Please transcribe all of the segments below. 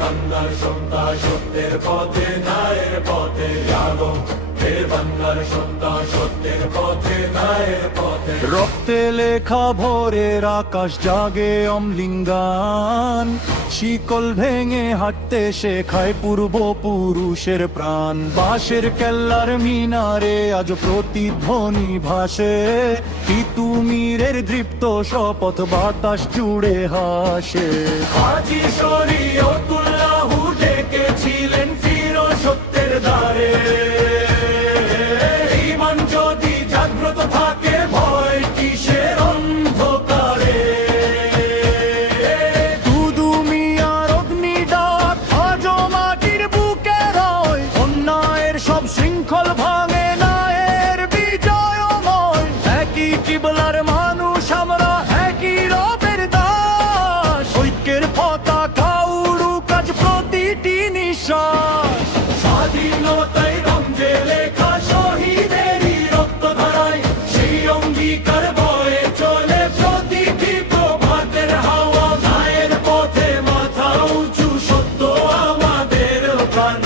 বাংলার সন্তান সত্যের পথে ন্যায়ের পথে জাগো, হে বাংলার সন্তান সত্যের পথে ন্যায়ের পথে। রক্তে লেখা ভোরের আকাশ জাগে অম্লিঙ্গান, শিকল ভেঙে হাঁটতে শেখায় পূর্বপুরুষের প্রাণ। বাঁশের কেল্লার মিনারে আজ প্রতিধ্বনি ভাসে, তিতুমিরের দৃপ্ত শপথ বাতাস জুড়ে হাসে। হাজী শরীয়তুল্লাহ ডেকেছিলেন ফিরো সত্যের দ্বারে, ঈমান যদি জাগ্রত থাকে ভয় কিসের অন্ধকারে। দুদু মিয়ার অগ্নি ডাক আজও মাটির বুকে রয়, অন্যায়ের সব শৃঙ্খল ভাঙে নায়ের বিজয়ময়। একই কিবলার মানুষ আমরা, একই রবের দাস, ঐক্যের পতাকা উড়ুক আজ প্রতিটি নিঃশ্বাস। স্বাধীনতায় রঞ্জে লেখা শহীদেরই রক্তধারায়, সেই অঙ্গীকার বয়ে চলে প্রতিটি প্রভাতের হাওয়া। ন্যায়ের পথে মাথা উঁচু, সত্য আমাদের প্রাণ,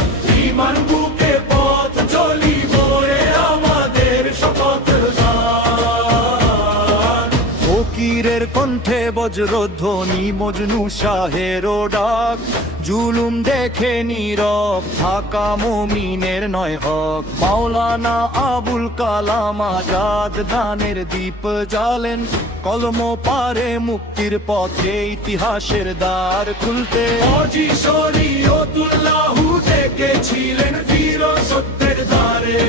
ঈমান বুকে পথ চলি বয়ে আমাদের শপথ গান। ফকিরের কণ্ঠে বজ্রধ্বনি, মজনু শাহের ডাক, জুলুম দেখে নীরব থাকা মুমিনের নয় হক। মাওলানা আবুল কালাম আজাদ ধানের দীপ জ্বালেন, কলম পারে মুক্তির পথে ইতিহাসের দ্বার খুলতে। হাজী শরীয়তুল্লাহ ডেকেছিলেন ফিরো সত্যের দ্বারে,